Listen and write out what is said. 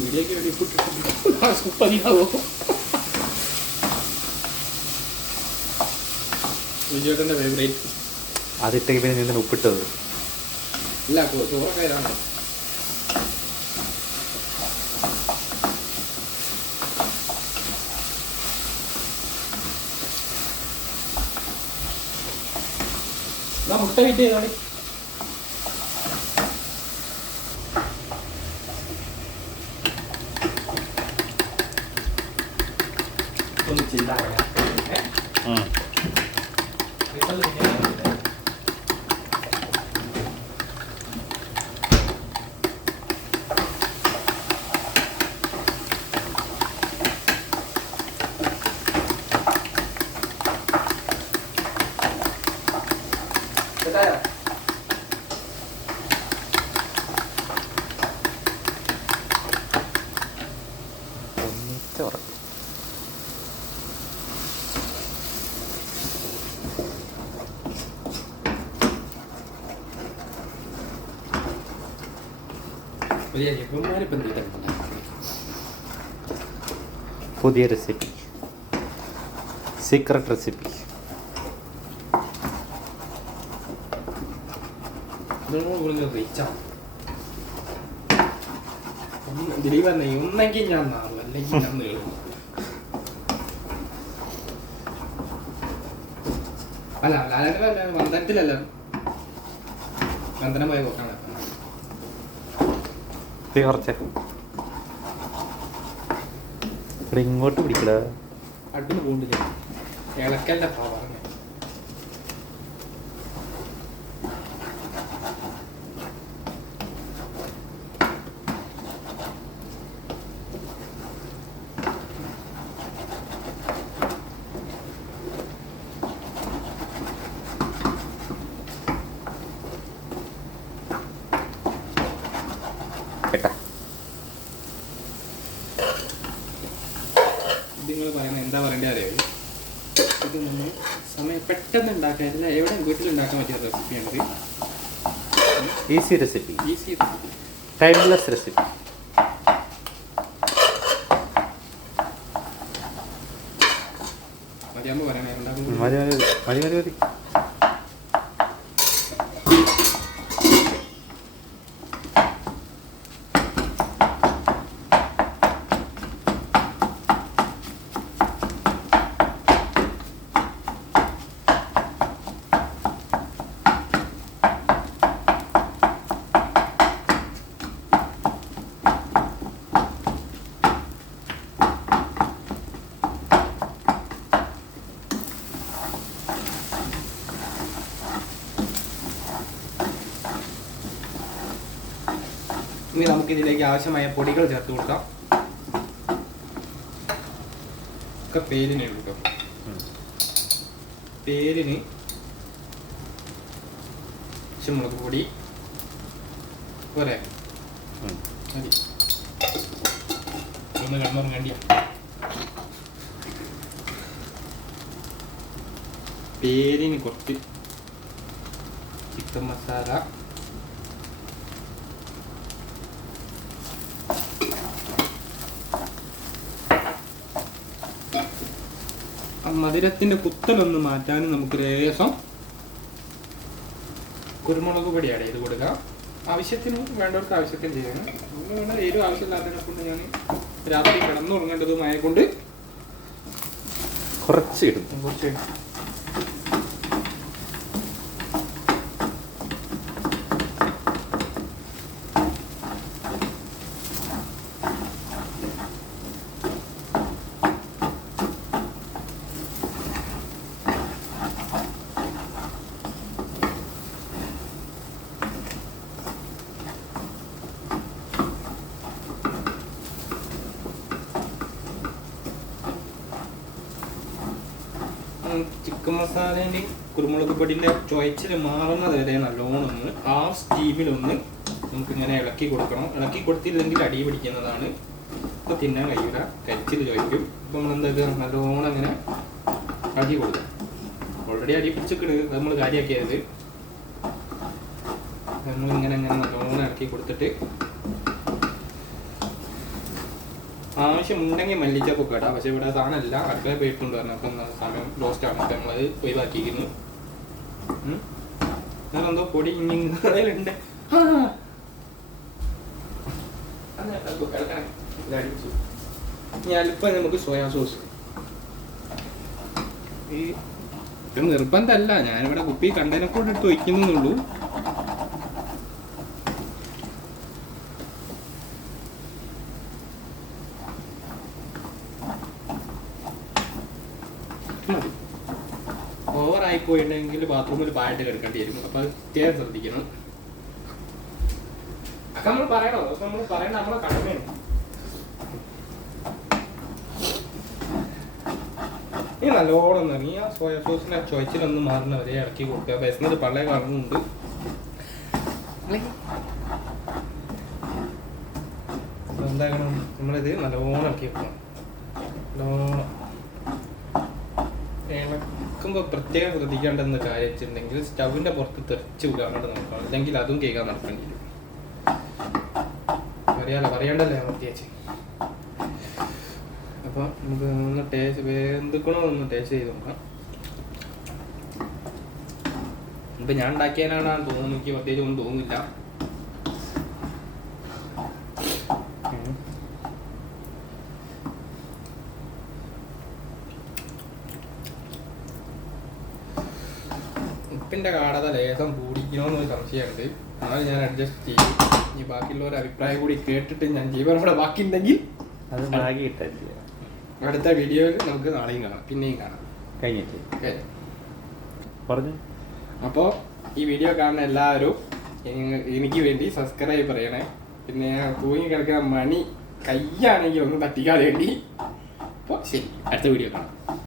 വീഡിയോക്ക് വേണ്ടി ഉപ്പിട്ടിട്ടാവോ വിജയേട്ടൻ്റെ ഫേവറേറ്റ് അതിട്ടേക്ക് പിന്നെ എന്തിനാ ഉപ്പിട്ടത്? ഇല്ല ചോറൊക്കെ ഇതാണ്. മുട്ട കിട്ടിയ കളി ഒന്ന് ചിന്ത പുതിയ റെസിപ്പി, സീക്രട്ട് റെസിപ്പി. ഒന്നെങ്കിൽ ഞാൻ നാളെ അല്ലെങ്കിൽ ഞാൻ നേടും. അല്ല ലാലല്ല വന്ദനത്തിലല്ല, വന്ദനമായി നോക്കാൻ കുറച്ച് ഇങ്ങോട്ട് പിടിക്കട. അടുപ്പിന് പോണ്ടില്ല, ഇളക്കലിന്റെ പവർ. നിങ്ങൾ പറയുന്നത് എന്താ പറയേണ്ടത് അറിയാം. ഇത് നമ്മൾ സമയം പെട്ടെന്ന് ഉണ്ടാക്കാൻ എവിടെ വീട്ടിലുണ്ടാക്കാൻ പറ്റിയ റെസിപ്പിയാണിത്. Easy recipe, easy timeless recipe. മതിയാകുമ്പോൾ പറയണേ ഉണ്ടാക്കുന്നത്. മതി മതി മതി മതി. ഇനി നമുക്കിതിലേക്ക് ആവശ്യമായ പൊടികൾ ചേർത്ത് കൊടുക്കാം. ഒക്കെ പേരിന് എടുക്കാം. പേരിന് മുളക് പൊടി പോരെ, മതി. ഒന്ന് കിടന്നുറങ്ങണ്ടിയ. പേരിന് കുറച്ച് ചിക്കൻ മസാല, മധുരത്തിന്റെ കുത്തലൊന്ന് മാറ്റാനും നമുക്ക് ലേശം കുരുമുളക് പൊടി ആഡ് ചെയ്ത് കൊടുക്കാം. ആവശ്യത്തിന് വേണ്ടവർക്ക് ആവശ്യത്തിന് ചെയ്യണം. വേണ്ട എരിവ് ആവശ്യമില്ലാത്തതിനെ കൊണ്ട് ഞാൻ രാത്രി കിടന്നുറങ്ങേണ്ടതുമായ കൊണ്ട് കുറച്ച് ഇടും. ചിക്കൻ മസാലേൻ്റെ കുരുമുളക് പൊടിൻ്റെ ചുവച്ചിൽ മാറുന്നത് വരെ നല്ലോണം ഒന്ന് ആ സ്റ്റീമിലൊന്ന് നമുക്കിങ്ങനെ ഇളക്കി കൊടുക്കണം. ഇളക്കി കൊടുത്തില്ലെങ്കിൽ അടി പിടിക്കുന്നതാണ്. ഇപ്പോൾ തിന്നാൻ കഴിയില്ല, കരിച്ചിൽ ചോദിക്കും. ഇപ്പം നമ്മളെന്താ നല്ലോണം ഇങ്ങനെ ഇളക്കി കൊടുക്കും. ഓൾറെഡി അടി പിടിച്ചിട്ട് നമ്മൾ കാര്യമാക്കിയത് നമ്മളിങ്ങനെ നല്ലോണം ഇറക്കി കൊടുത്തിട്ട് ആവശ്യമുണ്ടെങ്കിൽ മല്ലിച്ചപ്പൊക്കെ ഇടാം. പക്ഷെ ഇവിടെ സാധനമല്ല, അടുക്കള പോയിട്ടുണ്ട് പറഞ്ഞു. അപ്പം സമയം ലോസ്റ്റ് ആണ്, അപ്പം നമ്മളത് ഒഴിവാക്കിയിരിക്കുന്നു. വേറെന്തോ പൊടി ഇങ്ങനെയുണ്ട്. ഇനി അല്പം നമുക്ക് സോയാ സോസ്. ഈ ഇത് നിർബന്ധമല്ല, ഞാനിവിടെ കുപ്പി കണ്ടതിനെ കൂടെ എടുത്ത് വയ്ക്കുന്നുള്ളൂ. ഓവറായി പോയിട്ടുണ്ടെങ്കിൽ ബാത്റൂമിൽ പായിട്ട് കിടക്കേണ്ടി വരും. അപ്പൊ അത് പ്രത്യേകം ശ്രദ്ധിക്കണം. അതൊക്കെ നമ്മൾ പറയണോ? അതൊക്കെ നമ്മൾ പറയണ നമ്മളെ കടമയാണ്. ഈ നല്ലോണം ഇറങ്ങി ആ സോയ സോസിനെ ചൊയച്ചിലൊന്നും മാറുന്ന വരെ ഇറക്കി കൊടുക്കുക. വിശന്നത് പള്ളയെ കാണുന്നുണ്ട്. എന്താകണം, നമ്മളിത് നല്ലോണം ഇറക്കി വെക്കണം. നല്ലോണം ഇളക്കുമ്പോൾ പ്രത്യേകം ശ്രദ്ധിക്കേണ്ടെന്ന് കാര്യം വെച്ചിട്ടുണ്ടെങ്കിൽ സ്റ്റൗവിൻ്റെ പുറത്ത് തെറിച്ച് വിടാണ്ട് നോക്കണം. അല്ലെങ്കിൽ അതും കേൾക്കാൻ നടക്കേണ്ടി വരും. പറയണ്ടല്ലേ പ്രത്യേകിച്ച്. അപ്പോൾ നമുക്ക് ഒന്ന് ടേസ്റ്റ് വെന്തുക്കണോ ഒന്ന് ടേസ്റ്റ് ചെയ്ത് നോക്കാം. ഇപ്പം ഞാൻ ഉണ്ടാക്കിയതിനാണെന്ന് തോന്നുന്നു. എനിക്ക് പ്രത്യേകിച്ച് ഒന്നും തോന്നുന്നില്ല. ഉപ്പിൻ്റെ കാടത ലേസം കൂടിക്കണമെന്നൊരു സംശയമുണ്ട്. അതാണ് ഞാൻ അഡ്ജസ്റ്റ് ചെയ്യും. ഈ ബാക്കിയുള്ളവരുടെ അഭിപ്രായം കൂടി കേട്ടിട്ട് ഞാൻ ജീവനോടെ ബാക്കിയുണ്ടെങ്കിൽ അത് മാഗി ഇട്ടില്ല. അടുത്ത വീഡിയോയിൽ നമുക്ക് നാളെയും കാണാം, പിന്നെയും കാണാം. കഴിഞ്ഞിട്ട് പറഞ്ഞു. അപ്പോൾ ഈ വീഡിയോ കാണുന്ന എല്ലാവരും എനിക്ക് വേണ്ടി സബ്സ്ക്രൈബ് പറയണേ. പിന്നെ തൂങ്ങി കിടക്കുന്ന മണി കയ്യാണെങ്കിൽ ഒന്ന് തട്ടിക്കാതെ വേണ്ടി. അപ്പോൾ ശരി, അടുത്ത വീഡിയോ കാണാം.